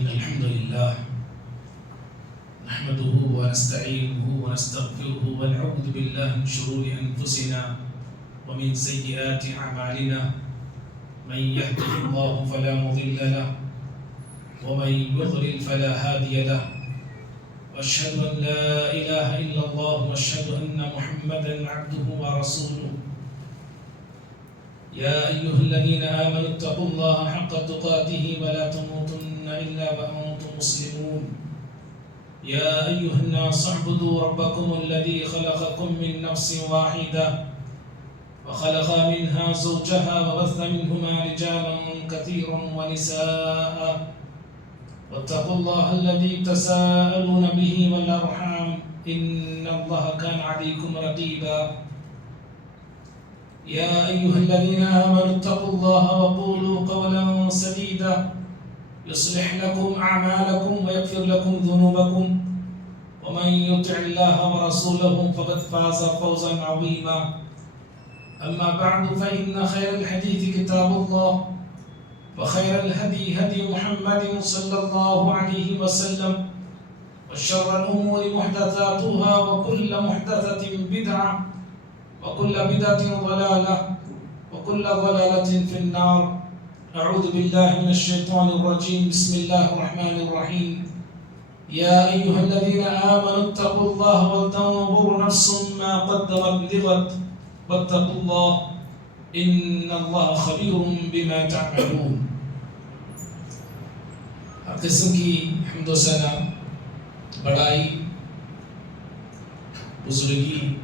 إن الحمد لله نحمده ونستعينه ونستغفره ونعوذ بالله من شرور أنفسنا ومن سيئات أعمالنا. من يهده الله فلا مضل له ومن يضلل فلا هادي له. وأشهد أن لا إله إلا الله وأشهد أن محمدا عبده ورسوله. يا أيها الذين آمنوا اتقوا الله حق تقاته ولا تموتن إلا وأنتم مسلمون. يا أيها الناس اعبدوا ربكم الذي خلقكم من نفس واحدة وخلق منها زوجها وبث منهما رجالا كثيرا ونساء واتقوا الله الذي تساءلون به والأرحام إن الله كان عليكم رقيبا. يا أيها الذين آمنوا اتقوا الله وقولوا قولا سديدا يصلح لكم أعمالكم ويغفر لكم ذنوبكم ومن يطع الله ورسوله فقد فاز فوزا عظيما. أما بعد فإن خير الحديث كتاب الله وخير الهدي هدي محمد صلى الله عليه وسلم وشر الأمور محدثاتها وكل محدثة بدعة وكل بدعة ضلالة وكل ضلالة في النار. أعوذ بالله من الشيطان الرجيم. بسم الله الرحمن الرحيم. يا أيها الذين آمنوا اتقوا الله ولتنظر نفس ما قدمت لغد واتقوا الله إن الله خبير بما تعملون. ہر قسم کی حمد و ثنا، بڑائی، بزرگی،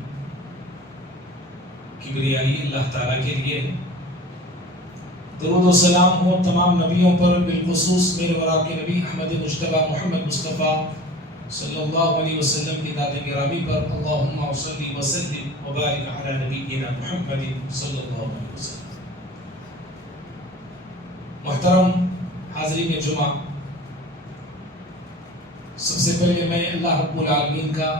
کبریائی اللہ تعالیٰ کے لیے. درود و سلام ہو تمام نبیوں پر، بالخصوص میرے اور آپ کے نبی احمد مجتبیٰ محمد مصطفیٰ صلی اللہ علیہ وسلم کی ذات گرامی پر. اللہم صلی وسلم وبارک علی نبینا محمد صلی اللہ علیہ وسلم. محترم حاضرین جمعہ، سب سے پہلے میں اللہ رب العالمین کا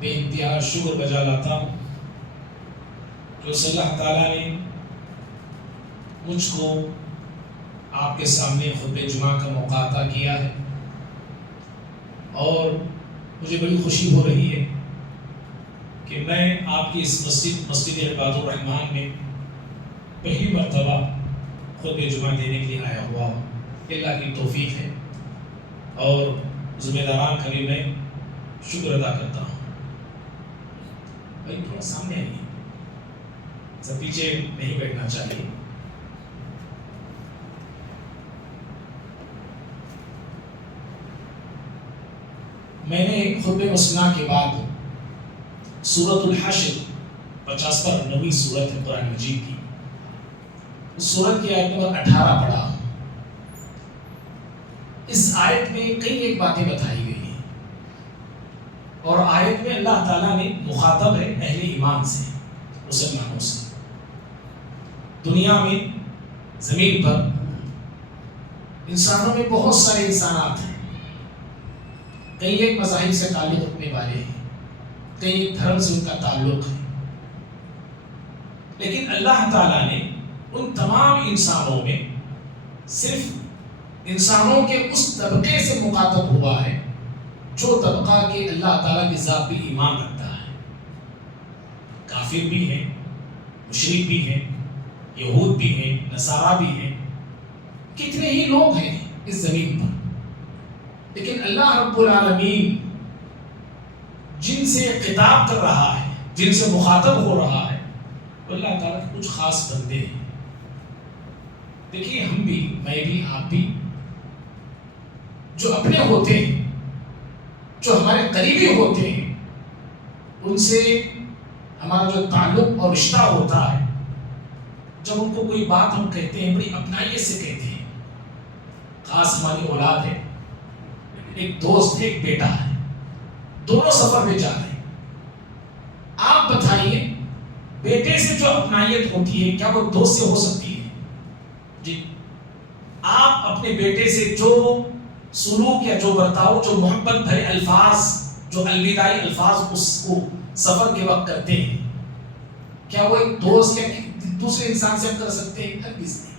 بے انتہا شکر بجا لاتا ہوں جو اللہ تعالیٰ نے مجھ کو آپ کے سامنے خطبہ جمعہ کا موقع عطا کیا ہے، اور مجھے بڑی خوشی ہو رہی ہے کہ میں آپ کی اس مسجد عباد الرحمن میں پہلی مرتبہ خطبہ جمعہ دینے کے لیے آیا ہوا ہوں. اللہ کی توفیق ہے، اور ذمہ داران کا بھی میں شکر ادا کرتا ہوں. بھائی تھوڑا سامنے آئیے، سب پیچھے نہیں بیٹھنا چاہیے. میں نے خطبہ مسنہ کے بعد سورۃ الحشر 50 سورت ہے قرآن مجید کی، اس سورت کی آیت نمبر 18 پڑھا. اس آیت میں کئی ایک باتیں بتائی گئی ہیں، اور آیت میں اللہ تعالیٰ نے مخاطب ہے اہل ایمان سے، مسلمانوں سے. دنیا میں، زمین پر انسانوں میں بہت سارے انسانات ہیں، کئی ایک مذاہب سے تعلق رکھنے والے ہیں، کئی ایک دھرم سے ان کا تعلق ہے، لیکن اللہ تعالیٰ نے ان تمام انسانوں میں صرف انسانوں کے اس طبقے سے مخاطب ہوا ہے جو طبقہ کہ اللہ تعالیٰ کی ذات بھی ایمان رکھتا ہے. کافر بھی ہیں، مشرک بھی ہیں، یہود بھی ہیں، نصارہ بھی ہیں، کتنے ہی لوگ ہیں اس زمین پر، لیکن اللہ رب العالمین جن سے خطاب کر رہا ہے، جن سے مخاطب ہو رہا ہے، اللہ تعالیٰ کے کچھ خاص بندے ہیں. دیکھیے، ہم بھی، میں بھی، آپ بھی، جو اپنے ہوتے ہیں، جو ہمارے قریبی ہوتے ہیں، ان سے ہمارا جو تعلق اور رشتہ ہوتا ہے، جب ان کو کوئی بات ہم کہتے ہیں بڑی اپنائیت سے کہتے ہیں. خاص ہماری اولاد ہے، ایک دوست ہے، ایک بیٹا ہے، دونوں سفر میں جا رہے ہیں. آپ بتائیے، بیٹے سے جو اپنائیت ہوتی ہے کیا وہ دوست سے ہو سکتی ہے؟ جی، آپ اپنے بیٹے سے جو سلوک یا جو برتاؤ، جو محبت بھرے الفاظ، جو الوداعی الفاظ اس کو سفر کے وقت کرتے ہیں، کیا وہ ایک دوست یا دوسرے انسان سے ہم کر سکتے ہیں؟ ہرگز نہیں.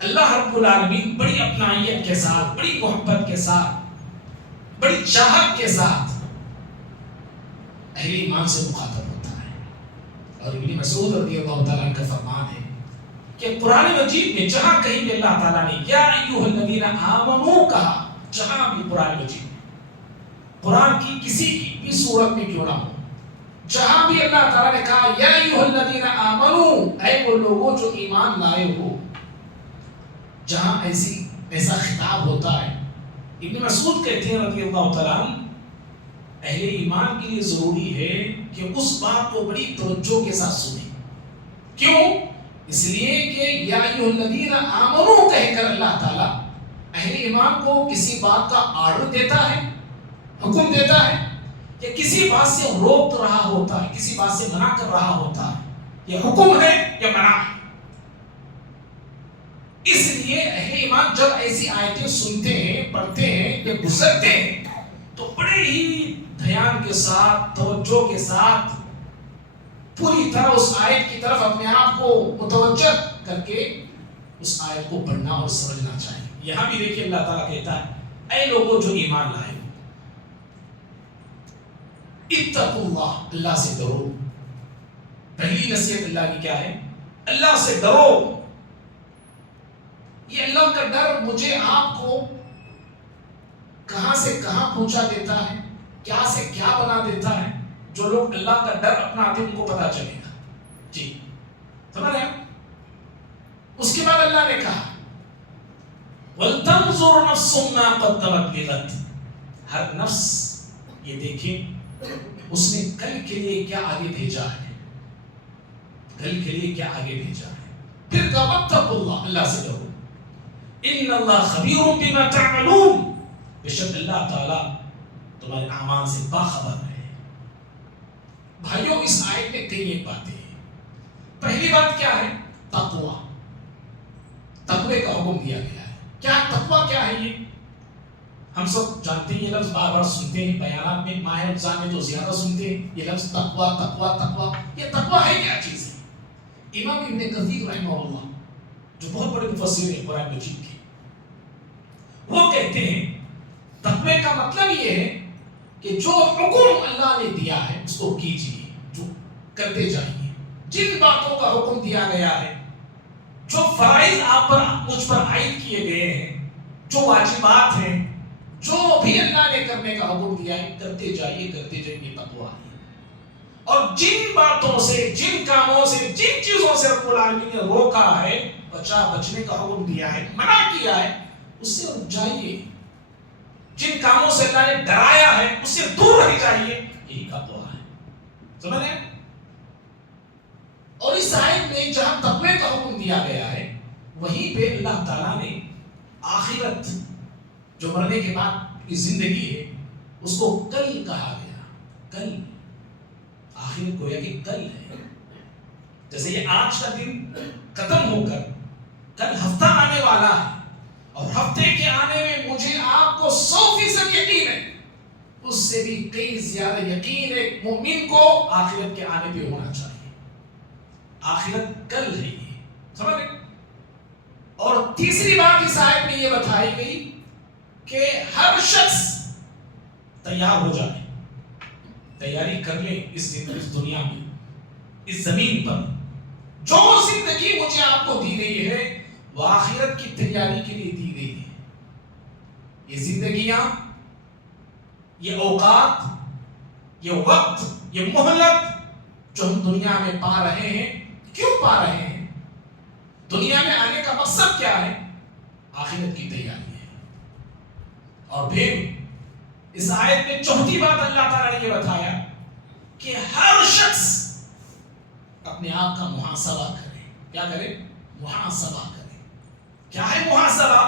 اللہ رب العالمین بڑی اپنائیت کے ساتھ، بڑی محبت کے ساتھ، بڑی چاہت کے ساتھ اہل ایمان سے مخاطب ہوتا ہے. اور ابن مسعود رضی اللہ تعالیٰ عنہ کا فرمان ہے کہ قرآن مجید میں جہاں کہیں بھی اللہ تعالیٰ نے یا ایھا الذین آمنوا کہا، جہاں بھی قرآن مجید میں، قرآن کی کسی بھی صورت میں کیوں نہ ہو، جہاں بھی اللہ تعالیٰ نے کہا یا ایھا الذین آمنوا، اے وہ لوگوں جو ایمان لائے ہو، جہاں ایسا خطاب ہوتا ہے، ابن مسعود کہتے ہیں رضی اللہ تعالیٰ عنہ، اہل ایمان کے لیے ضروری ہے کہ اس بات کو بڑی توجہ کے ساتھ سنیں. کیوں؟ اس لیے کہ یا ایھا الذین آمنوا کہہ کر اللہ تعالیٰ اہل ایمان کو کسی بات کا آرڈر دیتا ہے، حکم دیتا ہے، یا کسی بات سے روک رہا ہوتا ہے، کسی بات سے منع کر رہا ہوتا ہے. یہ حکم ہے یا منع ہے. اس لیے اہل ایمان جب ایسی آیتیں سنتے ہیں، پڑھتے ہیں یا گزرتے ہیں تو بڑے ہی دھیان کے ساتھ، توجہ کے ساتھ پوری طرح اس آیت کی طرف اپنے آپ کو متوجہ کر کے اس آیت کو پڑھنا اور سمجھنا چاہیے. یہاں بھی دیکھیے اللہ تعالیٰ کہتا ہے اے لوگوں جو ایمان لائے ہو، اتقوا اللہ، اللہ سے ڈرو. پہلی نصیحت اللہ کی کیا ہے؟ اللہ سے ڈرو. یہ اللہ کا ڈر مجھے آپ کو کہاں سے کہاں پہنچا دیتا ہے، کیا سے کیا بنا دیتا ہے. جو لوگ اللہ کا ڈر اپناتے ہیں ان کو پتا چلے گا. جی سمجھ رہے ہیں؟ اس کے بعد اللہ نے کہا وَلْتَنْظُرْ نَفْسٌ مَا قَدَّمَتْ لِغَدٍ، ہر نفس یہ دیکھے اس نے کل کے لیے کیا آگے بھیجا ہے، کل کے لیے کیا آگے بھیجا ہے. پھر کہا وَاتَّقُوا اللَّهَ، اللہ سے ڈرو. ان اللہ خبیر بما تعملون، بے شک اللہ تعالیٰ تمہارے اعمال سے باخبر ہے. بھائیوں اس آیت میں کئی ایک باتیں ہیں. پہلی بات کیا ہے؟ تقوی. تقوی کا حکم دیا گیا ہے. کیا تقوی کیا ہے؟ یہ ہم سب جانتے ہیں، یہ لفظ بار بار سنتے ہیں بیانات میں، ماہ رمضان میں تو زیادہ سنتے ہیں یہ لفظ تقوی تقوی تقوی. یہ تقوی ہے کیا چیز ہے؟ امام ابن کثیر رحمہ اللہ جو بہت بڑے مفسر ہیں قرآن مجید کے، وہ کہتے ہیں تقوی کا مطلب یہ ہے کہ جو حکم اللہ نے دیا ہے اس کو کیجیے، جو کرتے جائیے. جن باتوں کا حکم دیا گیا ہے، جو فرائض آپ پر مجھ پر عائد کیے گئے ہیں، جو واجبات ہیں، جو بھی اللہ نے کرنے کا حکم دیا ہے، کرتے جائیے کرتے جائیے. تقوی ہے. اور جن باتوں سے، جن کاموں سے، جن چیزوں سے رب العالمین نے روکا ہے، بچنے کا حکم دیا ہے، منع کیا ہے، اس سے رک جائیے. جن کاموں سے اللہ نے ڈرایا ہے اس سے دور رہ جائیے. یہی تقوی ہے. سمجھ رہے ہیں؟ اور اس آیت میں جہاں تقوی کا حکم دیا گیا ہے وہیں پہ اللہ تعالیٰ نے آخرت، جو مرنے کے بعد کی زندگی ہے، اس کو کل کہا گیا. کل، آخرت گویا کہ کل ہے. جیسے یہ آج کا دن ختم ہو کر کل ہفتہ آنے والا ہے، اور ہفتے کے آنے میں مجھے آپ کو 100% یقین ہے، اس سے بھی کئی زیادہ یقین ایک مومن کو آخرت کے آنے پہ ہونا چاہیے. آخرت کل ہے. یہ سمجھ گئے؟ اور تیسری بات اس آیت میں یہ بتائی گئی کہ ہر شخص تیار ہو جائے، تیاری کر لیں اس دنیا میں، اس زمین پر. جو زندگی مجھے آپ کو دی گئی ہے وہ آخرت کی تیاری کے لیے دی گئی ہے. یہ زندگیاں، یہ اوقات، یہ وقت، یہ مہلت جو ہم دنیا میں پا رہے ہیں، کیوں پا رہے ہیں؟ دنیا میں آنے کا مقصد کیا ہے؟ آخرت کی تیاری ہے. اور پھر اس آیت میں چوتھی بات اللہ تعالیٰ نے یہ بتایا کہ ہر شخص اپنے آپ کا محاسبہ کرے. کیا کرے؟ محاسبہ کرے. کیا ہے محاسبہ؟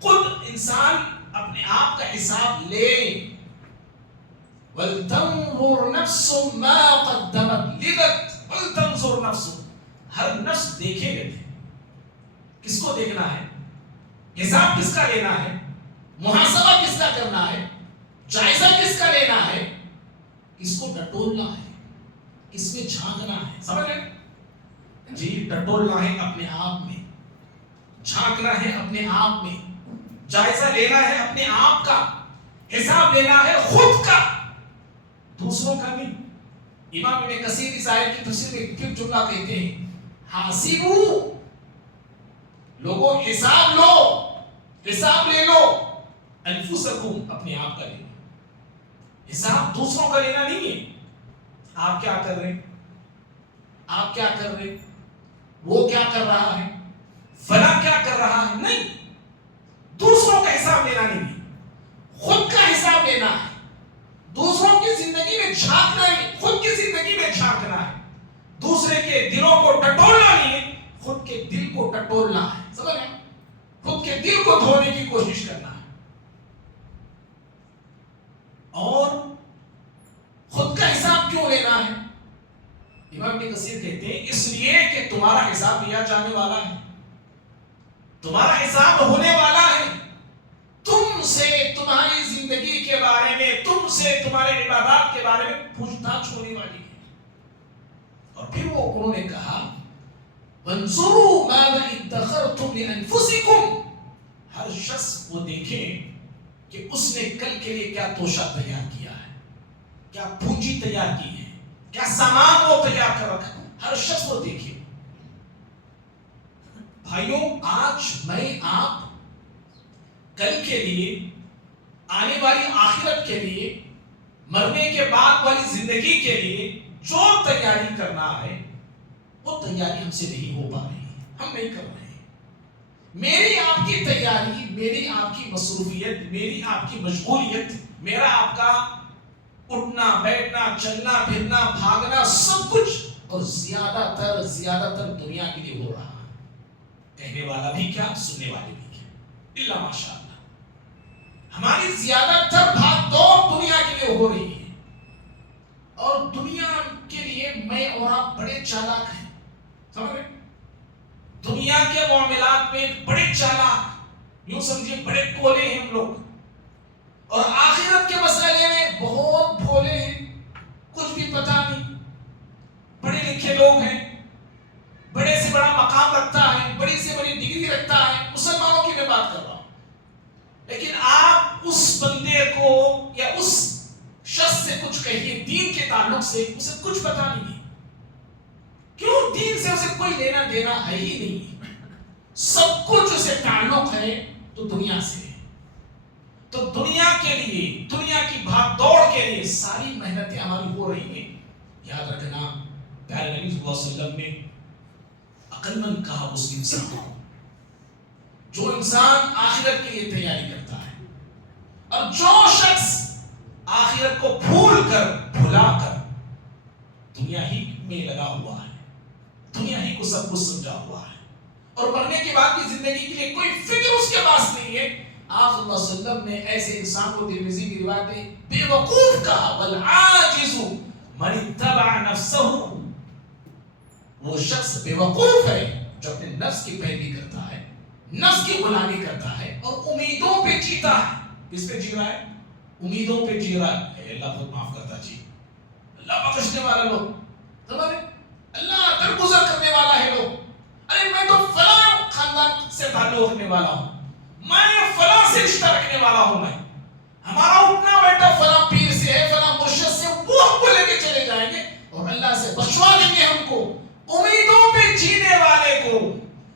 خود انسان اپنے آپ کا حساب لے. وَلْتَنْظُرْ نَفْسٌ مَا قَدَّمَتْ لِغَدٍ. وَلْتَنْظُرْ نَفْسٌ، ہر نفس دیکھے گئے. کس کو دیکھنا ہے؟ حساب کس کا لینا ہے؟ محاسبہ کس کا کرنا ہے؟ جائزہ کس کا لینا ہے؟ کس کو ٹٹولنا ہے؟ کس میں جھانکنا ہے؟ سمجھ رہے؟ جی ٹٹولنا ہے اپنے آپ میں، جھانکنا ہے اپنے آپ میں، جائزہ لینا ہے اپنے آپ کا، حساب لینا ہے خود کا، دوسروں کا نہیں۔ امام ابن کثیر اس آیت کی تفسیر میں پھر جملہ کہتے ہیں، حاسبو، لوگوں حساب لو، حساب لے لو، انفسکم، اپنے آپ کا لینا، حساب دوسروں کا لینا نہیں ہے۔ آپ کیا کر رہے، آپ کیا کر رہے، وہ کیا کر رہا ہے، فلاں کیا کر رہا ہے، نہیں، دوسروں کا حساب لینا نہیں ہے، خود کا حساب لینا ہے۔ دوسروں کی زندگی میں جھانکنا نہیں، خود کی زندگی میں جھانکنا ہے۔ دوسرے کے دلوں کو ٹٹولنا نہیں ہے، خود کے دل کو ٹٹولنا ہے، سمجھ رہے ہیں؟ خود کے دل کو دھونے کی کوشش کرنا ہے، اور خود کا حساب کیوں لینا ہے؟ امام ابن کثیر کہتے ہیں اس لیے کہ تمہارا حساب لیا جانے والا ہے، تمہارا حساب ہونے والا ہے، تم سے تمہاری زندگی کے بارے میں، تم سے تمہارے عبادات کے بارے میں پوچھ تاچھ ہونے والی ہے۔ اور پھر وہ انہوں نے کہا وَانظُرُوا مَاذَا ادَّخَرْتُمْ لِأَنفُسِكُمْ، ہر شخص وہ دیکھے کہ اس نے کل کے لیے کیا توشہ تیار کیا ہے، کیا پونجی تیار کی ہے، کیا سامان وہ تیار کر رکھا ہے، ہر شخص وہ دیکھے۔ بھائیوں، آج میں آپ کل کے لیے، آنے والی آخرت کے لیے، مرنے کے بعد والی زندگی کے لیے جو تیاری کرنا ہے وہ تیاری ہم سے نہیں ہو پا رہی ہے، ہم نہیں کر رہے ہیں۔ میری آپ کی تیاری، میری آپ کی مصروفیت، میری آپ کی مشغولیت، میرا آپ کا اٹھنا بیٹھنا چلنا پھرنا بھاگنا سب کچھ اور زیادہ تر دنیا کے لیے ہو رہا ہے۔ کہنے والا بھی کیا، سننے والے بھی کیا، الا ماشاء اللہ۔ ہماری زیادہ تر بھاگ دوڑ دنیا کے لیے ہو رہی ہے، اور دنیا کے لیے میں اور آپ بڑے چالاک ہیں، سمجھ رہے؟ دنیا کے معاملات میں بڑے چالاک، یوں سمجھے بڑے بھولے ہیں ہم لوگ، اور آخرت کے مسئلے میں بہت بھولے ہیں، کچھ بھی پتا نہیں۔ پڑھے لکھے لوگ ہیں، بڑے سے بڑا مقام رکھتا ہے، بڑی سے بڑی ڈگری رکھتا ہے، مسلمانوں کی میں بات کر رہا ہوں، لیکن آپ اس بندے کو یا اس شخص سے کچھ کہیے دین کے تعلق سے، اسے کچھ پتا نہیں ہے۔ کیوں؟ دین سے اسے کوئی لینا دینا ہے ہی نہیں، سب کچھ اسے تعلق ہے تو دنیا سے ہے۔ تو دنیا کے لیے، دنیا کی بھاگ دوڑ کے لیے ساری محنتیں ہماری ہو رہی ہیں۔ یاد رکھنا، پیارے نبی صلی اللہ علیہ وسلم نے عقل مند کہا اس انسان کو، جو انسان آخرت کے لیے تیاری کرتا ہے، اور جو شخص آخرت کو بھول کر بھلا کر دنیا ہی میں لگا ہوا ہے، دنیا ہی کو سب کچھ سمجھا ہوا ہے، اور مرنے کے بعد کی زندگی کے لیے کوئی فکر اس کے پاس نہیں ہے۔ آپ صلی اللہ علیہ وسلم نے ایسے انسان کو ترمذی کی روایت میں بے وقوف کہا، والعاجز من اتبع نفسہ، وہ شخص بے وقوف ہے جو اپنے نفس کی پیروی کرتا ہے، نفس کی غلامی کرتا ہے، اور امیدوں پہ جیتا ہے۔ کس پہ جی رہا ہے؟ امیدوں پہ جی رہا ہے۔ اللہ بہت معاف کرتا جی، اللہ بخشنے والا لوگ، سمجھے؟ اللہ درگزر کرنے والا ہے لوگ۔ ارے میں تو فلاں خاندان سے تعلق رکھنے والا ہوں، میں فلاں سے رشتہ رکھنے والا ہوں، میں ہمارا اٹھنا بیٹا فلاں پیر سے ہے، فلاں مرشد سے، وہ ہم کو لے کے چلے جائیں گے اور اللہ سے بخشوا دیں گے ہم کو۔ امیدوں پہ جینے والے کو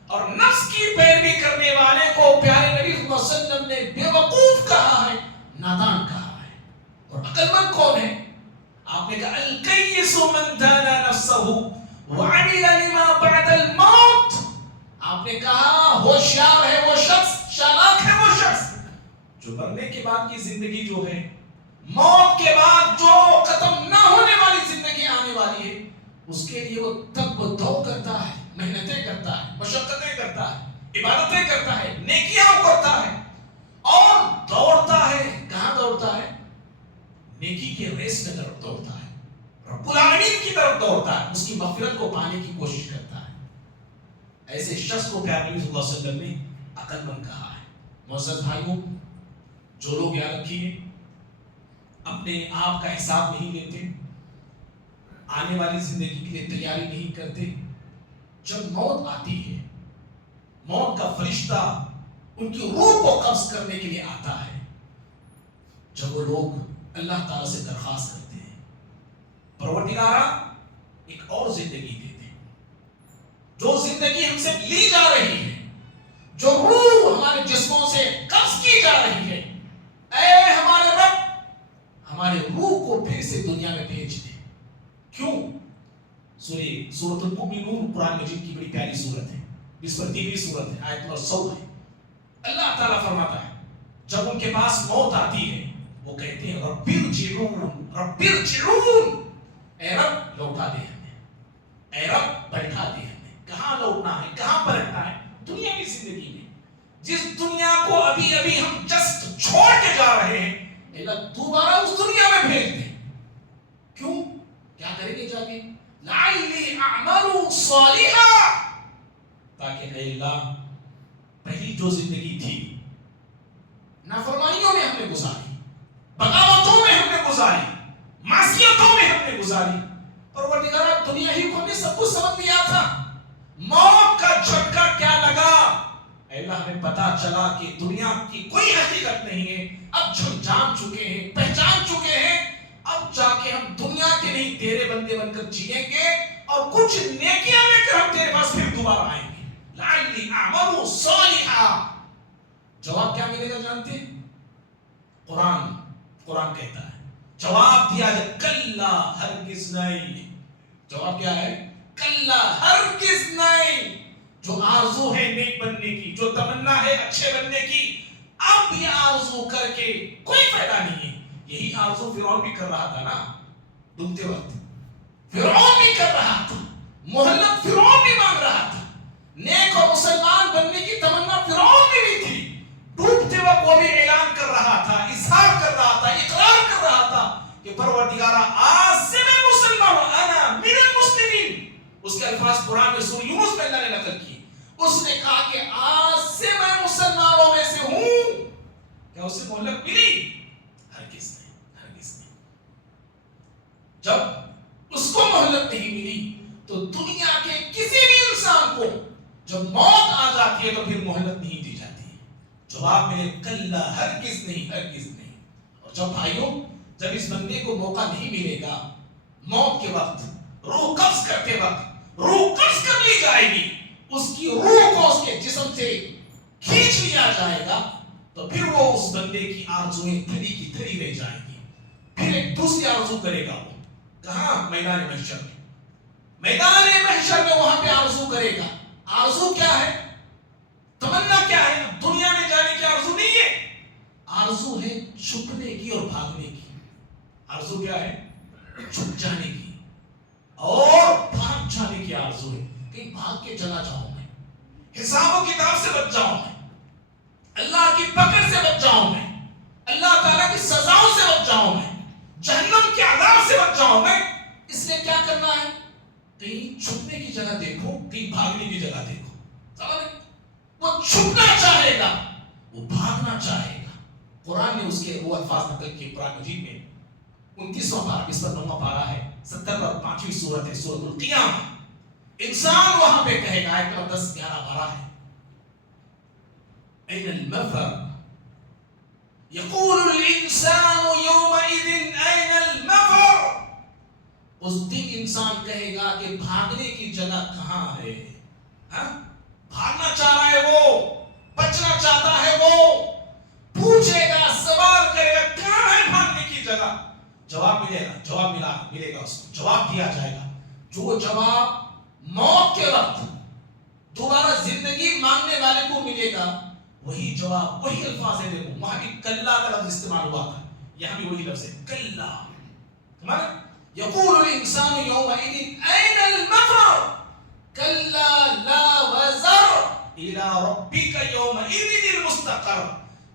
اور نفس کی پیروی کرنے والے کو پیارے نبی صلی اللہ علیہ وسلم نے بے وقوف کہا ہے، نادان کہا ہے۔ اور عقل مند کون ہے؟ آپ نے کہا الکیس من دان نفسہ وعمل لما بعد الموت۔ آپ نے کہا ہوشیار ہے وہ شخص، چالاک ہے وہ شخص جو مرنے کے بعد کی زندگی جو ہے، موت کے بعد جو ختم نہ ہونے والی زندگی آنے والی ہے، اس کے لیے وہ تب و دو کرتا ہے، محنتیں کرتا ہے، مشقتیں کرتا ہے، عبادتیں کرتا ہے، نیکیاں کرتا ہے، اور دوڑتا ہے۔ کہاں دوڑتا ہے؟ نیکی کے ریس میں طرف دوڑتا ہے، رب العالمین کی طرف دوڑتا ہے، اس کی مغفرت کو پانے کی کوشش کرتا ہے۔ ایسے شخص کو پیارے نبی صلی اللہ علیہ وسلم نے عقل مند کہا ہے۔ معزز بھائیوں، جو لوگ یاد رکھیے اپنے آپ کا حساب نہیں لیتے، آنے والی زندگی کے لیے تیاری نہیں کرتے، جب موت آتی ہے، موت کا فرشتہ ان کی روح کو قبض کرنے کے لیے آتا ہے، جب وہ لوگ اللہ تعالیٰ سے درخواست کرتے ہیں پروردگارا ایک اور زندگی دے دے، جو زندگی ہم سے لی جا رہی ہے، جو روح ہمارے جسموں سے قبض کی جا رہی ہے، اے ہمارے رب ہمارے روح کو پھر سے دنیا میں بھیج دے۔ کیوں؟ سورۃ المؤمنون قرآن مجید کی بڑی پیاری سورت ہے، 20 سورت ہے، آیت نمبر 100 ہے۔ اللہ تعالیٰ فرماتا ہے جب ان کے پاس موت آتی ہے وہ کہتے ہیں رب ارجعون، رب ارجعون، اے رب لوٹا دے ہمیں، اے رب بیٹھا دے ہمیں۔ کہاں لوٹنا ہے، کہاں پلٹنا ہے؟ دنیا کی زندگی میں، جس دنیا کو ابھی ابھی ہم جسٹ چھوڑ کے جا رہے ہیں، اللہ دوبارہ اس دنیا میں بھیج دے۔ کیوں؟ کیا کریں گے جا کے؟ لعلی اعمل صالحا، تاکہ اے اللہ پہلی جو زندگی تھی نافرمانیوں میں ہم نے گزاری، بغاوتوں میں ہم نے گزاری، معصیتوں میں ہم نے گزاری، پروردگارا دنیا ہی کو ہم نے سب کچھ سمجھ لیا تھا، موت کا جھٹکا کیا لگا، اے اللہ ہمیں پتا چلا کہ دنیا کی کوئی حقیقت نہیں ہے، اب ہم جان چکے ہیں، پہچان چکے ہیں، اب جا کے ہم دنیا کے نہیں تیرے بندے بن کر جیئیں گے اور کچھ نیکیاں لے کر ہم تیرے پاس پھر دوبارہ آئیں گے۔ لعلی اعمل صالحا، جواب کیا ملے گا جانتے ہیں؟ قرآن کہتا ہے، جواب دیا جائے کلا ہرگز نہیں۔ جواب کیا ہے؟ کلا ہرگز نہیں۔ جو آرزو ہے نیک بننے کی، جو تمنا ہے اچھے بننے کی، اب یہ آرزو کر کے کوئی فائدہ نہیں ہے۔ یہی آرزو فرعون بھی کر رہا تھا نا ڈوبتے وقت، فرعون بھی کر رہا تھا، مہلت فرعون بھی مانگ رہا تھا، نیک اور مسلمان بننے کی تمنا فرعون میں بھی تھی، ڈوبتے وقت وہ بھی اعلان کر رہا تھا، اظہار کر رہا تھا، اقرار کر رہا تھا کہ پروردگارا آج سے میں مسلمان ہوں، انا من المسلمین۔ اس کے الفاظ قرآن میں سورہ یونس میں اللہ نے نقل کی، اس نے کہا کہ آج سے میں مسلمانوں میں سے ہوں۔ کیا اسے مہلت ملی؟ ہرگز نہیں، ہرگز نہیں۔ جب اس کو مہلت نہیں ملی تو دنیا کے کسی بھی انسان کو جب موت آ جاتی ہے تو پھر مہلت نہیں دی جاتی ہے۔ جواب ملے کلا ہرگز نہیں، ہرگز نہیں۔ اور جب بھائیوں جب اس بندے کو موقع نہیں ملے گا، موت کے وقت روح قبض کرتے وقت روح قبض کر لی جائے گی، اس کی روح کو اس کے جسم سے کھینچ لیا جائے گا، تو پھر وہ اس بندے کی آرزویں تھری کی تھری رہ جائیں گی، پھر ایک دوسری آرزو کرے گا۔ وہ کہاں؟ میدان محشر میں، میدان محشر میں وہاں پہ آرزو کرے گا۔ آرزو کیا ہے؟ تمنا کیا ہے؟ دنیا میں جانے کی آرزو نہیں ہے، آرزو ہے چھپنے کی اور بھاگنے کی۔ آرزو کیا ہے؟ چھپ جانے کی اور بھاگ جانے کی آرزو ہے، کہیں بھاگ کے چلا جاؤں میں، حساب و کتاب سے بچ جاؤں میں، اللہ کی پکڑ سے بچ جاؤں میں، اللہ تعالیٰ کی سزاؤں سے بچ جاؤں میں، جہنم کے عذاب سے بچ جاؤں میں۔ اس لیے کیا کرنا ہے؟ کہیں چھپنے کی جگہ دیکھو، کہیں بھاگنے کی جگہ دیکھو۔ وہ چھپنا چاہے گا، وہ بھاگنا چاہے گا۔ قرآن نے اس کے وہ الفاظ نقل کیے قرآن مجید میں، 29واں پارہ، 29واں پارہ ہے، 70 اور 5ویں سورت ہے، سورۃ القیامہ۔ انسان وہاں پہ کہے گا، آیت نمبر 10، 11، 12 ہے، أين المفر؟ يقول الإنسان يومئذ أين المفر؟ اس دن انسان کہے گا کہ بھاگنے کی جگہ کہاں ہے؟ بھاگنا چاہ رہا ہے وہ، بچنا چاہتا ہے وہ، پوچھے گا، سوال کرے گا، کہاں ہے بھاگنے کی جگہ؟ جواب ملے گا، جواب ملے گا، اس کو جواب دیا جائے گا۔ جو جواب موت کے وقت دوبارہ زندگی مانگنے والے کو ملے گا، وہی جواب، وہی الفاظ ہے۔ دیکھو وہاں بھی کلا کا لفظ استعمال ہوا تھا، یہاں بھی وہی لفظ ہے، کلا۔ ہمارا یقول الانسان یومئذ این المفر کلا لا وزر الى ربک یومئذ المستقر۔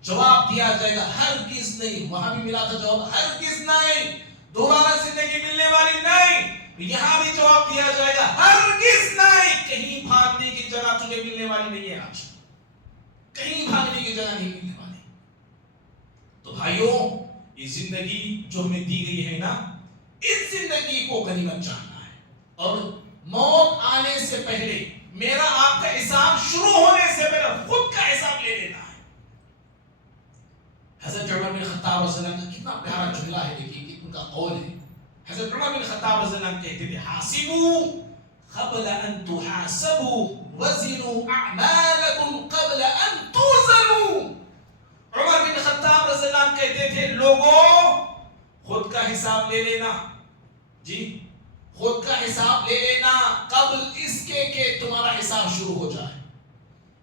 جواب دیا جائے گا ہرگز نہیں، وہاں بھی ملا تھا جواب ہرگز نہیں، دوبارہ زندگی ملنے والی نہیں، یہاں بھی جواب دیا جائے گا ہرگز نہیں، کہیں بھاگنے کی جگہ تجھے ملنے والی نہیں ہے، آج کہیں بھاگنے کی جگہ نہیں ملنے والی۔ تو بھائیوں یہ زندگی جو ہمیں دی گئی ہے نا، اس زندگی کو غنیمت جاننا ہے، اور موت آنے سے پہلے میرا آپ کا حساب شروع ہونے سے پہلے خود کا حساب لے لینا ہے. حضرت عمر بن خطاب رضی اللہ عنہ کا کتنا پیارا جملہ ہے، دیکھیے کہ ان کا قول ہے. حضرت عمر بن خطاب رضی اللہ عنہ کہتے تھے حاسبوا قبل ان تحاسبوا وزنوا اعمالکم قبل ان توزنوا. عمر بن خطاب رضی اللہ عنہ کہتے تھے لوگوں خود کا حساب لے لینا، جی خود کا حساب لے لینا قبل اس کے کہ تمہارا حساب شروع ہو جائے،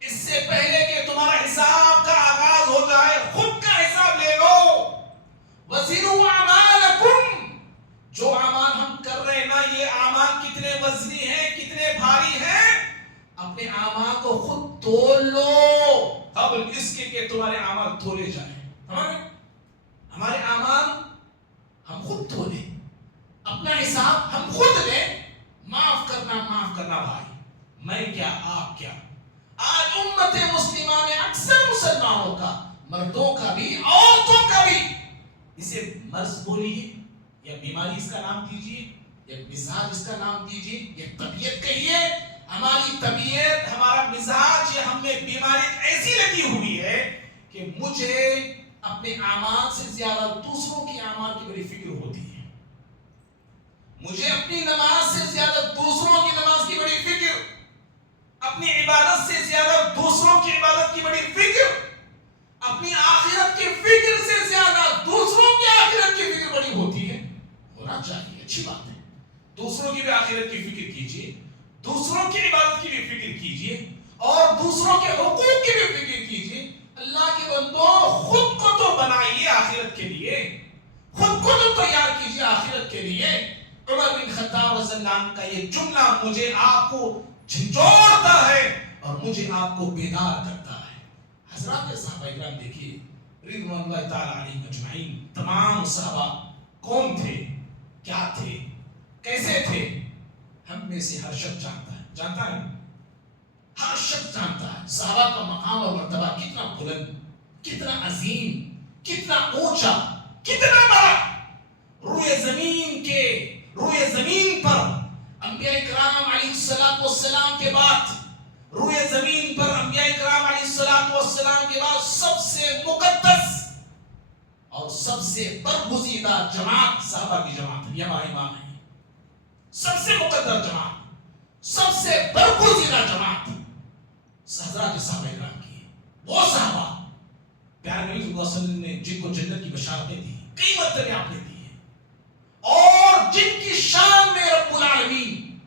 اس سے پہلے کہ تمہارا حساب کا آغاز ہو جائے خود کا حساب لے لو. وزنوا اعمالکم، جو اعمال ہم کر رہے ہیں نا یہ اعمال کتنے وزنی ہیں، کتنے بھاری ہیں، اپنے اعمال کو خود تول لو قبل اس کے کہ تمہارے اعمال تولے جائیں. ہمارے اعمال ہم خود تولیں، اپنا حساب ہم خود لیں. معاف کرنا بھائی، میں کیا آپ کیا. آج امت مسلمہ میں اکثر مسلمانوں کا، مردوں کا بھی عورتوں کا بھی، اسے مرض بولیے یا بیماری اس کا نام دیجیے یا مزاج اس کا نام دیجیے یا طبیعت کہیے، ہماری طبیعت ہمارا مزاج یا ہم میں بیماری ایسی لگی ہوئی ہے کہ مجھے اپنے اعمال سے زیادہ دوسروں کے اعمال کی بڑی فکر ہوتی ہے. مجھے اپنی نماز سے زیادہ دوسروں کی نماز کی بڑی فکر، اپنی عبادت سے زیادہ دوسروں کی عبادت کی بڑی فکر، اپنی آخرت کی فکر سے زیادہ دوسروں کی آخرت کی فکر بڑی ہوتی ہے. ہونا چاہیے، اچھی بات ہے. دوسروں کی بھی آخرت کی فکر کیجیے، دوسروں کی عبادت کی بھی فکر کیجیے اور دوسروں کے حقوق کی بھی فکر کیجیے. اللہ کے بندوں خود کو تو بنائیے آخرت کے لیے، خود کو تو تیار کیجیے آخرت کے لیے. عمر بن خطاب رضی اللہ عنہ کا یہ جملہ مجھے آپ کو جھنجھوڑتا ہے اور مجھے آپ کو بیدار کرتا ہے. حضرات صحابہ کرام دیکھیے رضوان اللہ تعالی علیہم اجمعین، تمام صحابہ کون تھے، کیا تھے، کیسے تھے، ہم میں سے ہر شخص جانتا ہے ہر شخص جانتا ہے صحابہ کا مقام اور مرتبہ کتنا بلند، کتنا عظیم، کتنا اونچا، کتنا بڑا. روئے زمین پر انبیاء کرام علیہ السلام کے بعد، روئے زمین پر انبیاء کرام علیہ السلام کے بعد سب سے مقدس اور سب سے برگزیدہ جماعت صحابہ کی جماعت. یہ ہمارے امام ہیں، سب سے مقدس جماعت، سب سے برگزیدہ جماعت حضرات صحابہ کرام کی. وہ صحابہ پیارے نبی صلی اللہ علیہ وسلم نے جن کو جنت کی بشارتیں دی، کئی مرتبہ آپ نے دی ہیں، اور جن کی شان میں رب العالمین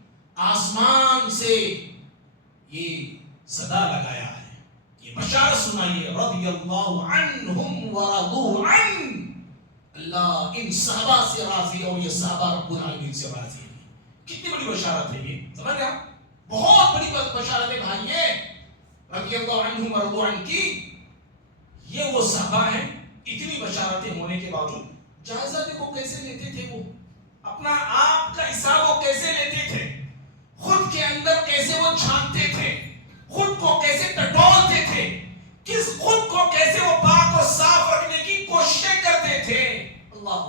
آسمان سے یہ صدا لگایا ہے، یہ بشارت سنائیے رضی اللہ عنہم ورضوا عنہ، اللہ ان صحابہ سے راضی اور یہ صحابہ رب العالمین سے راضی ہے. کتنی بڑی بشارت ہے یہ، سمجھ گیا؟ بہت بڑی بشارت ہے بھائیے رضی اللہ عنہم ورضوا عنہ کی. یہ وہ صحابہ ہیں، اتنی بشارتیں ہونے کے باوجود جائزہ دیکھو کیسے لیتے تھے، وہ اپنا آپ کا حساب وہ کیسے لیتے تھے، خود کے اندر کیسے وہ جھانکتے تھے، خود کو کیسے ٹٹولتے تھے، خود کو کیسے وہ پاک اور صاف رکھنے کی کوششیں کرتے تھے. اللہ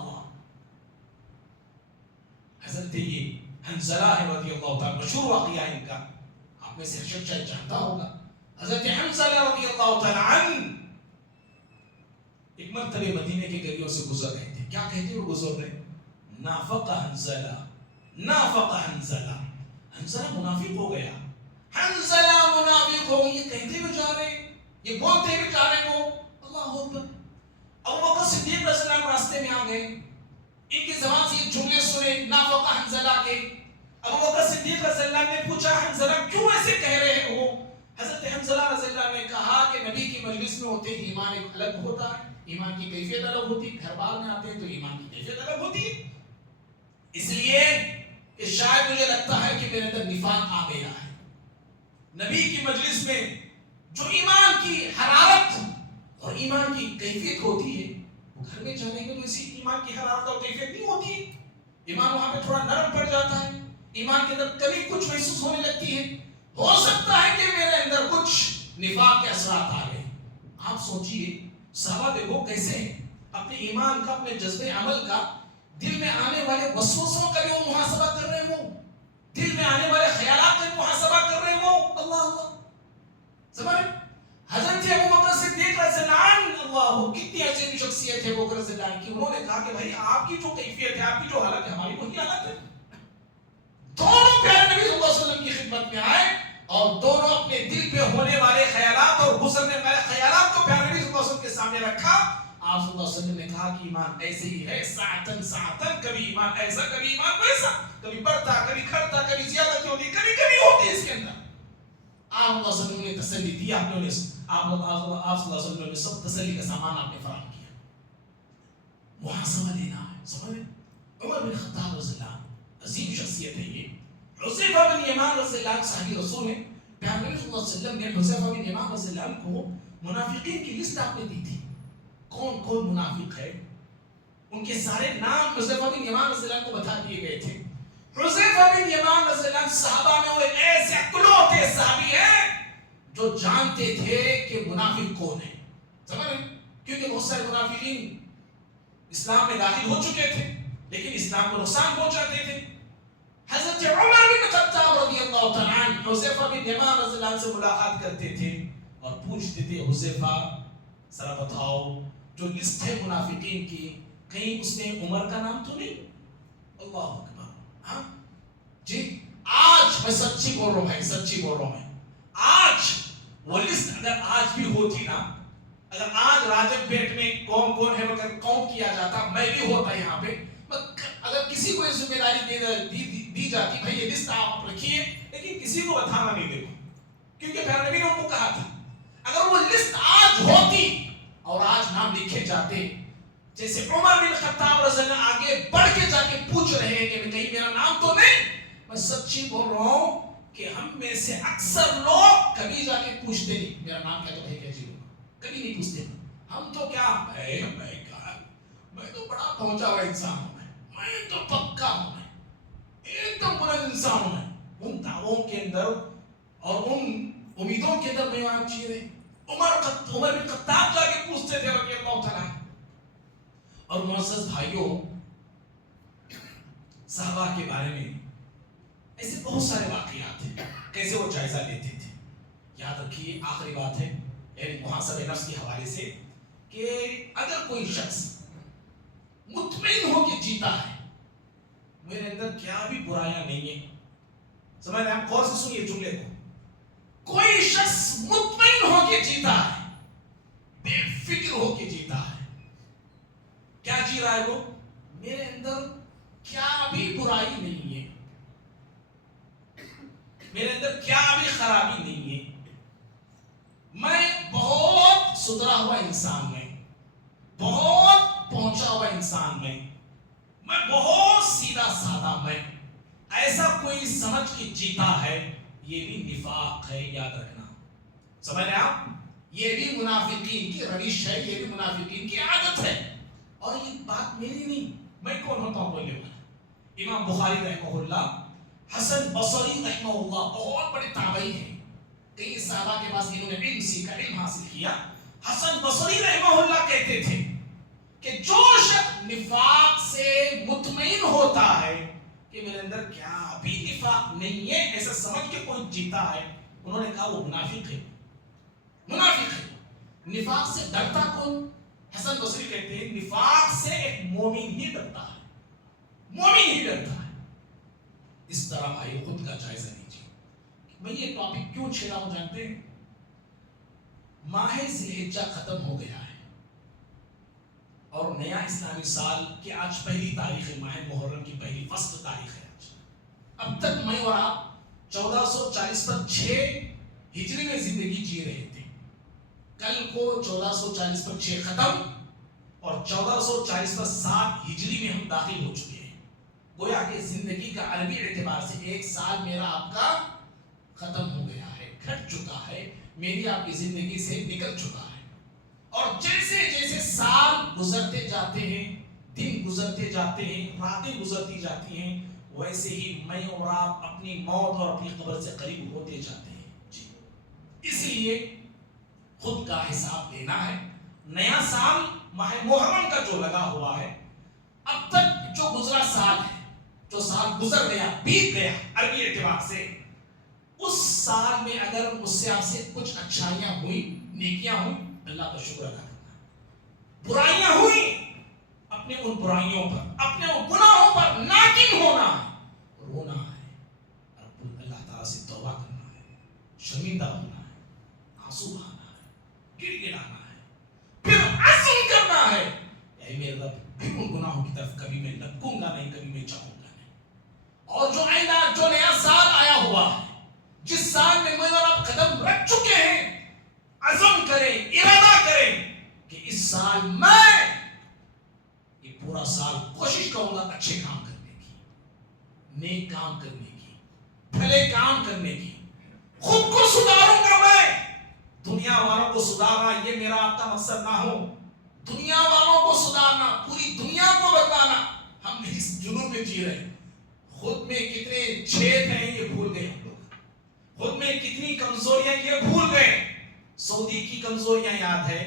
حضرت یہ حنظلہ ہے رضی اللہ تعالیٰ، مشہور واقعہ ہے ان کا، آپ میں سے شخص شاید جانتا ہوگا. حضرت حنظلہ رضی اللہ تعالیٰ عنہ ایک مرتبہ مدینے کے گلیوں سے گزر رہے تھے. کیا کہتے وہ گزر رہے؟ نافق حنظلہ، نافق حنظلہ، حنظلہ منافق ہو گیا، حنظلہ منافق ہو گیا. یہ کہتے ہوئے جا رہے، یہ بولتے ہوئے جا رہے وہ اللہ اکبر. ابو بکر صدیق رضی اللہ عنہ راستے میں آ گئے، ان کی زبان سے یہ جملے سنے نافق حنظلہ کے. ابو بکر صدیق رضی اللہ عنہ نے پوچھا حنظلہ کیوں ایسے کہہ رہے ہو؟ حضرت حنظلہ رضی اللہ عنہ نے کہا کہ نبی کی مجلس میں ہوتے ہی ایمان ایک الگ ہوتا ہے، ایمان کی کیفیت الگ ہوتی ہے، گھر بار میں آتے ہیں تو ایمان کی کیفیت الگ ہوتی ہے. اس لیے کہ شاید مجھے لگتا ہے کہ میرے اندر نفاق آ گیا ہے. نبی کی مجلس میں جو ایمان کی حرارت اور ایمان کی کیفیت ہوتی ہے وہ گھر میں جانے کے تو اسی ایمان کی حرارت اور کیفیت نہیں ہوتی ہے. ایمان وہاں پہ تھوڑا نرم پڑ جاتا ہے، ایمان کے اندر کبھی کچھ محسوس ہونے لگتی ہے. ہو سکتا ہے کہ میرے اندر کچھ نفاق کے اثرات آ گئے. آپ سوچئے صحابہ دیکھو کیسے اپنے ایمان کا، اپنے جذبے عمل کا، دل میں آنے والے وسوسوں کا بھی وہ محاسبہ کر رہے ہوں. دل میں آنے والے خیالات کا محاسبہ کر رہے ہو. اللہ اللہ سمجھ. حضرت ابو بکر صدیق رضی اللہ عنہ اللہ کتنی عجیب شخصیت ہے ابو بکر رضی اللہ عنہ کی. انہوں نے کہا کہ بھائی آپ کی جو کیفیت ہے آپ کی جو حالت ہے ہماری وہی حالت ہے. دونوں پیارے نبی صلی اللہ علیہ وسلم کی خدمت میں آئے اور دونوں اپنے دل پہ ہونے والے خیالات اور گزرنے والے خیالات کو پیارے نبی صلی اللہ علیہ وسلم کے سامنے رکھا. آپ صلی اللہ علیہ وسلم نے کہا کہ ایمان ایسے ہی ہے ساعتن ساعتن, کبھی ایمان ایسا کبھی ایمان ویسا, کبھی بڑھتا کبھی گھٹتا, کبھی زیادتی ہوتی کبھی کبھی ہوتی ہے اس کے اندر. آپ صلی اللہ علیہ وسلم نے تسلی دی. آپ صلی اللہ علیہ وسلم نے سب تسلی کا سامان آپ نے فراہم کیا. محاسبہ لینا ہے. سمجھ میں عمر بن خطاب رضی اللہ عنہ عظیم شخصیت ہے یہ. حذیفہ بن یمان رضی اللہ عنہ صحابی رسول ہیں. پیغمبر صلی اللہ علیہ وسلم نے حذیفہ بن یمان رضی اللہ عنہ کو منافقین کی لسٹ آپ نے دی تھی. کون کون منافق ہے ان کے سارے نام حذیفہ بن یمان رضی اللہ عنہ کو بتا دیے گئے تھے. حذیفہ بن یمان رضی اللہ عنہ صحابہ میں وہ ایسے اکلوتے صحابی ہیں جو جانتے تھے کہ منافق کون ہے. سمجھ رہے؟ کیونکہ بہت سارے منافقین اسلام میں داخل ہو چکے تھے لیکن اسلام کو نقصان پہنچاتے تھے. حضرت عمر بن خطاب رضی اللہ تعالیٰ عنہ حذیفہ بن یمان رضی اللہ عنہ سے ملاقات کرتے تھے اور پوچھتے تھے حذیفہ ذرا بتاؤ جو لسٹ ہے منافقین کی کہیں اس میں عمر کا نام تو نہیں؟ اللہ اکبر. ہاں جی آج میں سچی بول رہا ہوں بھائی, سچی بول رہا ہوں میں. آج وہ لسٹ اگر آج بھی ہوتی نا, اگر آج راجن پیٹ میں کون کون ہے اگر کاؤنٹ کیا جاتا, میں بھی ہوتا یہاں پہ, اگر کسی کو ذمہ داری دی جاتی بھائی یہ لسٹ آپ رکھیے لیکن کسی کو بتانا نہیں دیکھو, کیونکہ پیارے نبی نے ان کو کہا تھا اگر وہ لسٹ آج ہوتی اور آج نام لکھے جاتے, جیسے عمر بن خطاب رضی اللہ عنہ آگے بڑھ کے جا کے پوچھ رہے ہیں کہ کہیں میرا نام تو نہیں. میں سچی بول رہا ہوں کہ ہم میں سے اکثر لوگ کبھی جا کے پوچھتے نہیں میرا نام کیا تو ہے کیا جی, کبھی نہیں پوچھتے. ہم تو کیا میں تو بڑا پہنچا ہوا انسان ہوں, میں تو پکا ہوں, میں ایک دم بلند انسان ہوں. میں ان دعووں کے اندر اور ان امیدوں کے اندر میں وہاں چیزیں عمر بن خطاب جا کے پوچھتے تھے رضی اللہ تعالیٰ. اور معزز بھائیوں صحابہ کے بارے میں ایسے بہت سارے واقعات ہیں کیسے وہ جائزہ لیتے تھے. یاد رکھیے آخری بات ہے یعنی محاسبہ نفس کے حوالے سے کہ اگر کوئی شخص مطمئن ہو کے جیتا ہے میرے اندر کیا بھی برائیاں نہیں ہیں. سمجھ رہے ہیں؟ آپ غور سے سنیے جملے کو. کوئی شخص مطمئن ہو کے جیتا ہے, بے فکر ہو کے جیتا ہے, کیا جی رہا ہے وہ میرے اندر کیا بھی برائی نہیں ہے, میرے اندر کیا بھی خرابی نہیں ہے, میں بہت ستھرا ہوا انسان, میں بہت پہنچا ہوا انسان, میں بہت سیدھا سادہ, میں ایسا کوئی سمجھ کے جیتا ہے, یہ بھی نفاق ہے. یاد رکھنا. سمجھ رہے آپ, یہ بھی منافقین کی روش ہے, یہ بھی منافقین کی عادت ہے. اور یہ بات میری نہیں, میں کون ہوتا ہوں بولنے والا. امام بخاری رحمہ اللہ, حسن بصری رحمہ اللہ بہت بڑے تابعی ہیں, کئی صحابہ کے پاس انہوں نے علم سیکھا, علم حاصل کیا. حسن بصری رحمہ اللہ کہتے تھے کہ جو شخص نفاق سے مطمئن ہوتا ہے کہ میرے اندر کیا بھی نفاق نہیں ہے ایسا سمجھ کے کوئی جیتا ہے, انہوں نے کہا وہ منافق ہے. منافق ہے. نفاق سے ڈرتا کون؟ حسن بصری کہتے ہیں نفاق سے ایک مومن ہی ڈرتا ہے, مومن ہی ڈرتا ہے. اس طرح بھائی خود کا جائزہ لیجیے. میں یہ ٹاپک کیوں چھیڑا ہوں جانتے ہیں؟ ماہ ذی الحجہ ختم ہو گیا ہے اور نیا اسلامی سال کی آج پہلی تاریخ ہے, ماہ محرم کی پہلی فصل تاریخ ہے آج. اب تک میں اور آپ 1440 پر 6 ہجری میں زندگی جی رہے تھے. کل کو 1440 پر 6 ختم اور 1440 پر 7 ہجری میں ہم داخل ہو چکے ہیں. گویا کہ زندگی کا عربی اعتبار سے ایک سال میرا آپ کا ختم ہو گیا ہے, گھٹ چکا ہے, میری آپ کی زندگی سے نکل چکا ہے. اور جیسے جیسے سال گزرتے جاتے ہیں, دن گزرتے جاتے ہیں, راتیں گزرتی جاتی ہیں, ویسے ہی میں اور آپ اپنی موت اور اپنی قبر سے قریب ہوتے جاتے ہیں. جی اس لیے خود کا حساب لینا ہے. نیا سال ماہ محرم کا جو لگا ہوا ہے, اب تک جو گزرا سال ہے جو سال گزر گیا بیت گیا عربی اعتبار سے، اس سال میں اگر مجھ سے آپ سے کچھ اچھائیاں ہوئی، نیکیاں ہوئی، اللہ کا شکر ادا کرنا، برائیاں ہوئی اپنے ان برائیوں پر، اپنے ان گناہوں پر نادم ہونا ہے، رونا ہے، اللہ تعالیٰ سے توبہ کرنا ہے، شرمندہ ہونا ہے، آنسو بہانا ہے، گڑ گڑانا ہے، پھر عزم کرنا ہے اے میرے رب پھر ان گناہوں کی طرف کبھی میں لپکوں گا نہیں، کبھی میں چاہوں گا نہیں۔ اور جو آئندہ جو نیا سال آیا ہوا ہے، جس سال میں میرے رب قدم رکھ چکے ہیں، عزم کریں، ارادہ کریں کہ اس سال میں یہ پورا سال کوشش کروں گا اچھے کام کرنے کی، نیک کام کرنے کی، بھلے کام کرنے کی، خود کو سدھاروں گا میں، دنیا والوں کو سدھارنا یہ میرا آپ کا مقصد نہ ہو، دنیا والوں کو سدھارنا، پوری دنیا کو بدلانا۔ ہم اس جنون میں جی رہے، خود میں کتنے چھید ہیں یہ بھول گئے ہم لوگ، خود میں کتنی کمزوریاں یہ بھول گئے۔ سعودی کی کمزوریاں یاد ہے،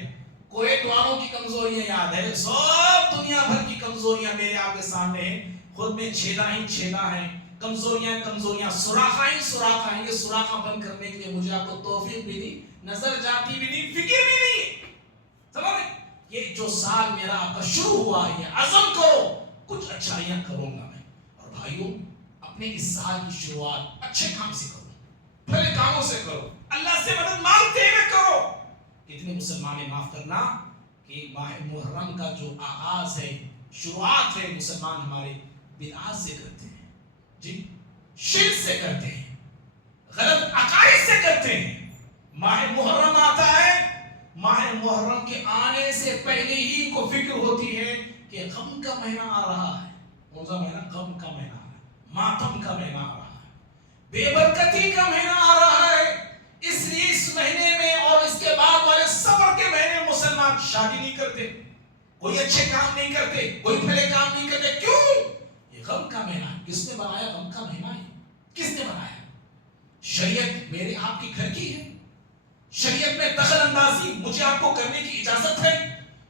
کویت والوں کی کمزوریاں یاد ہے، سب دنیا بھر کی کمزوریاں میرے آپ کے سامنے ہیں، خود میں چھیدا ہی چھیدا ہیں، کمزوریاں، سوراخاں ہی سوراخاں ہیں۔ یہ سوراخاں بند کرنے کے لیے مجھے آپ کو توفیق بھی نہیں، نظر جاتی بھی نہیں، فکر بھی نہیں، سمجھ؟ یہ جو سال میرا آپ کا شروع ہوا ہے، یہ عزم کرو کچھ اچھائیاں کروں گا میں۔ اور بھائیوں اپنے اس سال کی شروعات اچھے کام سے کرو، بھلے کاموں سے کرو، اللہ سے مدد مانگتے ہوئے کرو۔ کتنے مسلمان معاف کرنا کہ ماہ محرم کا جو آغاز ہے، شروعات ہے، مسلمان ہمارے بدعات سے کرتے ہیں، جی شرک سے کرتے ہیں، غلط عقائد سے کرتے ہیں۔ ماہ محرم آتا ہے، ماہ محرم کے آنے سے پہلے ہی ان کو فکر ہوتی ہے کہ غم کا مہینہ آ رہا ہے۔ کون سا مہینہ؟ غم کا مہینہ آ رہا ہے، ماتم کا مہینہ آ رہا ہے، بے برکتی کا مہینہ آ رہا ہے۔ اس لیے اس مہینے میں اور اس کے بعد والے صبر کے مہینے میں مسلمان شادی نہیں کرتے، کوئی اچھے کام نہیں کرتے، کوئی بھلے کام نہیں کرتے۔ کیوں؟ یہ غم کا مہینہ ہے۔ کس نے بنایا غم کا مہینہ ہے؟ کس نے بنایا؟ شریعت میرے آپ کی گھر کی ہے، شریعت میں دخل اندازی مجھے آپ کو کرنے کی اجازت ہے۔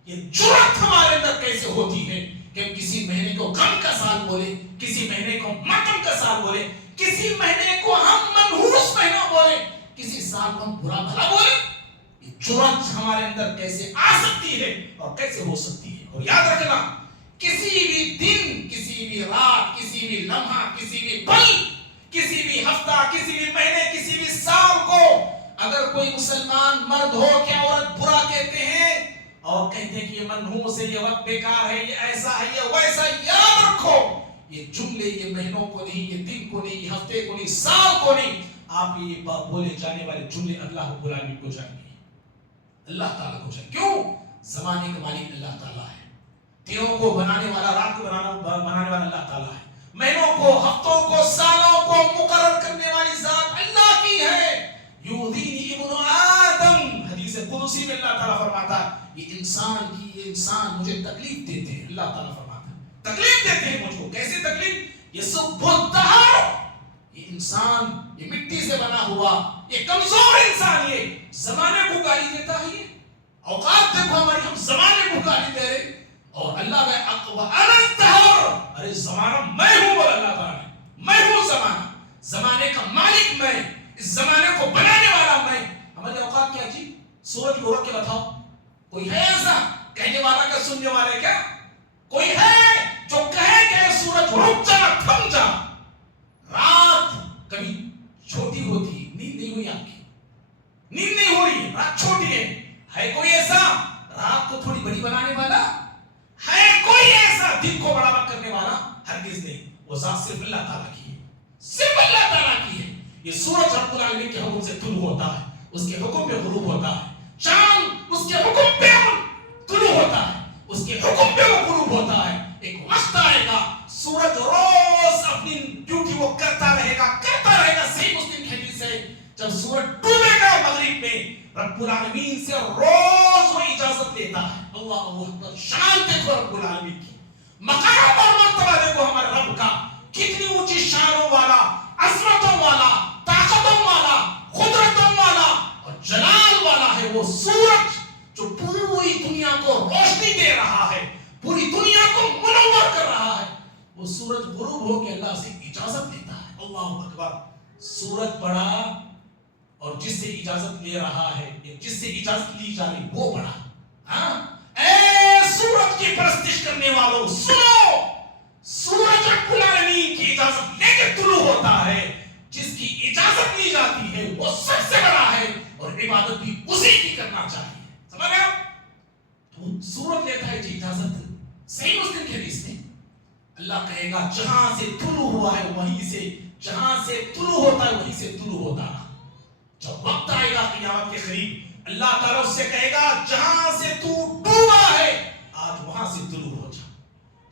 یہ جرأت ہمارے اندر کیسے ہوتی ہے کہ ہم کسی مہینے کو غم کا سال بولے، کسی مہینے کو ماتم کا سال بولے، کسی مہینے کو ہم منحوس مہینہ بولے، کسی سال کو ہم برا بھلا بولے؟ یہ جرأت ہمارے اندر کیسے آ سکتی ہے اور کیسے ہو سکتی ہے؟ اور یاد رکھنا، کسی بھی دن، کسی بھی رات، کسی بھی لمحہ، کسی بھی پل، کسی بھی ہفتہ، کسی بھی مہینے، کسی بھی سال کو اگر کوئی مسلمان مرد ہو کہ عورت برا کہتے ہیں اور کہتے ہیں کہ یہ منحوس ہے، یہ وقت بیکار ہے، یہ ایسا ہے، یہ ویسا، یاد رکھو یہ جملے یہ مہینوں کو نہیں، یہ دن کو نہیں، یہ ہفتے کو نہیں، سال کو نہیں، آپ یہ بولے جانے والے جملے اللہ رب العالمین کو جائیں گے، اللہ تعالیٰ کو جائیں۔ کیوں؟ زمانے کا مالک اللہ تعالیٰ ہے، دنوں کو بنانے والا، رات کو بنانے والا اللہ تعالیٰ ہے، مہینوں کو، ہفتوں کو، سالوں کو مقرر کرنے والی ذات اللہ کی ہے۔ یؤذینی ابن آدم، حدیث قدسی میں اللہ تعالیٰ فرماتا ہے یہ انسان مجھے تکلیف دیتے ہیں، اللہ تعالیٰ فرماتا ہے تکلیف دیتے ہیں مجھ کو۔ کیسے تکلیف؟ یہ سب بہتر، یہ انسان، یہ مٹی سے بنا ہوا، یہ کمزور انسان، یہ زمانے کو گالی دیتا ہے، یہ اوقات دیکھو ہماری، ہم زمانے کو گالی دے رہے، اور اللہ میں ارے زمانہ میں ہوں، اور اللہ تعالیٰ میں ہوں زمانے کا مالک میں، اس زمانے کو بنانے والا میں۔ ہمارے اوقات کیا جی؟ سورج کو رکھ کے بتاؤ، کوئی ہے ایسا کہنے والا کیا سننے والے؟ کیا کوئی ہے جو کہے کہ سورج رک جا، تھم جا؟ رات کبھی چھوٹی ہوتی ہے، نیند نہیں ہوئی آپ کی، نیند نہیں ہو رہی، رات چھوٹی ہے کوئی ایسا رات کو تھوڑی بڑی بنانے والا؟ ہے کوئی ایسا دن کو بڑا کرنے والا؟ ہرگز نہیں، وہ ذات صرف اللہ تعالیٰ کی ہے، صرف اللہ تعالیٰ کی ہے۔ یہ سورج رب العالمین کے حکم سے طلوع ہوتا ہے، اس کے حکم پہ غروب ہوتا ہے، چاند اس کے حکم پہ طلوع ہوتا ہے، اس کے حکم پہ وہ غروب ہوتا ہے۔ ایک وقت آئے گا سورج روز اپنی ڈیوٹی وہ کرتا رہے گا۔ صحیح مسلم کی حدیث ہے، جب سورج ڈوبے گا مغرب میں، رب العالمین سے روز وہ اجازت لیتا ہے۔ اللہ اکبر، شان دیکھو رب العالمین کی، مقام اور مرتبہ دیکھو ہمارے رب کا، کتنی اونچی شانوں والا، عظمتوں والا، طاقتوں والا، قدرتوں والا اور جلال والا ہے وہ سورج جو پوری دنیا کو روشنی دے رہا ہے، پوری دنیا کو منور کر رہا ہے۔ وہ سورج غروب ہو کے اللہ سے اجازت لیتا ہے. اللہ اکبر. سورج بڑا اور جس سے اجازت لے رہا ہے یا جس سے اجازت لی جا رہی وہ بڑا. ہاں اے سورج کی پرستش کرنے والوں سنو، سورج رب العالمین کی اجازت لے کے طلوع ہوتا ہے. جس کی اجازت لی جاتی ہے وہ سب سے بڑا ہے اور عبادت بھی اسی کی کرنا چاہیے. سمجھ گئے آپ؟ تو سورج لیتا ہے جی اجازت. صحیح مسلم کے حدیث میں اللہ کہے گا جہاں سے طلوع ہوا ہے وہیں سے، جہاں سے طلوع ہوتا ہے وہیں سے طلوع ہوتا ہے. جب وقت آئے گا قیامت کے قریب اللہ تعالیٰ اس سے کہے گا جہاں سے تو ڈوبا ہے آج وہاں سے طلوع ہو جا.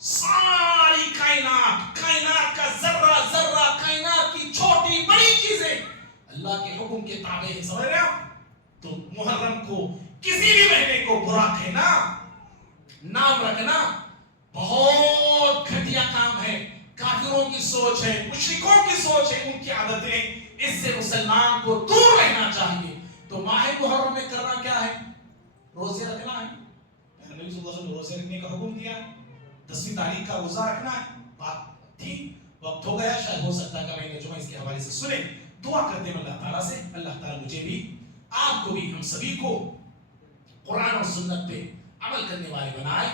ساری کائنات، کائنات کا ذرہ ذرہ، کائنات کی چھوٹی بڑی چیزیں اللہ کے حکم کے تابع ہیں. سمجھ رہے آپ؟ تو محرم کو کسی بھی مہینے کو برا کہنا، نام رکھنا بہت گھٹیا کام ہے. کافروں کی سوچ ہے، مشرکوں کی سوچ ہے، ان کی عادتیں. اس سے مسلمان کو دور رہنا چاہیے. تو ماہ محرم میں کرنا کیا ہے؟ روزے رکھنا ہے. نبی صلی اللہ علیہ وسلم نے روزے رکھنے کا حکم دیا ہے. 10ویں تاریخ کا روزہ رکھنا ہے. بات تھی، وقت ہو گیا، شاید ہو سکتا ہے کہ میں نے جمعہ اس کے حوالے سے سنے. دعا کرتے ہیں اللہ تعالیٰ سے اللہ تعالیٰ مجھے بھی، آپ کو بھی، ہم سبھی کو قرآن اور سنت پہ عمل کرنے والے بنائے.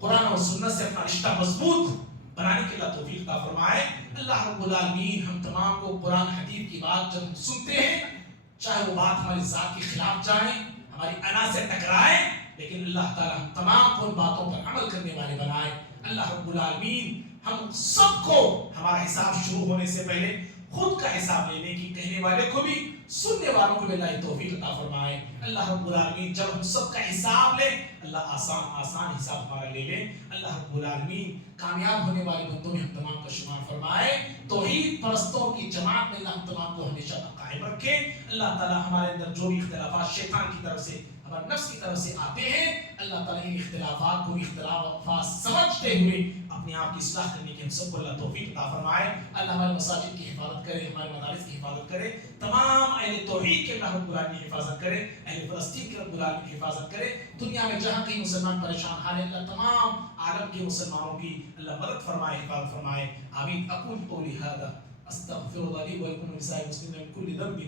قرآن اور سنت سے اپنا رشتہ مضبوط بنانے کے اللہ توفیق عطا فرمائے. اللہ رب العالمین ہم تمام کو قرآن حدیث کی بات جب سنتے ہیں چاہے وہ بات ہماری ذات کے خلاف جائیں، ہماری انا سے ٹکرائے، لیکن اللہ تعالیٰ ہم تمام کو ان باتوں پر عمل کرنے والے بنائے. اللہ رب العالمین ہم سب کو ہمارا حساب شروع ہونے سے پہلے خود کا حساب لینے کی، کہنے والے کو بھی سننے والوں کو بھی اللہ توفیق عطا فرمائے. اللہ رب العالمین جب ہم سب کا حساب لے اللہ آسان آسان حساب ہمارا لے لے. اللہ رب العالمین کامیاب ہونے والے بندوں میں ہم تمام کا شمار فرمائے. توحید پرستوں کی جماعت میں اللہ ہم تمام کو ہمیشہ قائم رکھے. اللہ تعالیٰ ہمارے اندر جو بھی اختلافات شیطان کی طرف سے، ہمارے نفس کی طرف سے آتے ہیں، اللہ تعالیٰ ان اختلافات کو اختلافات سمجھتے ہوئے اپنے آپ کی اصلاح کرنے کی ہم سب کو اللہ توفیق عطا فرمائے. اللہ ہمارے مساجد کی حفاظت کرے، ہمارے مدارس کی حفاظت کرے، تمام اہل توحید کے اللہ رب العالمین کی حفاظت کرے، اہل فلسطین کے رب العالمین کی حفاظت کرے. دنیا میں جہاں کہیں مسلمان پریشان حال ہے اللہ تمام عالم کے مسلمانوں کی اللہ مدد فرمائے، حفاظت فرمائے. آمین. اقول قولی هذا استغفر الله لي ولكم ولسائر المسلمين من كل ذنب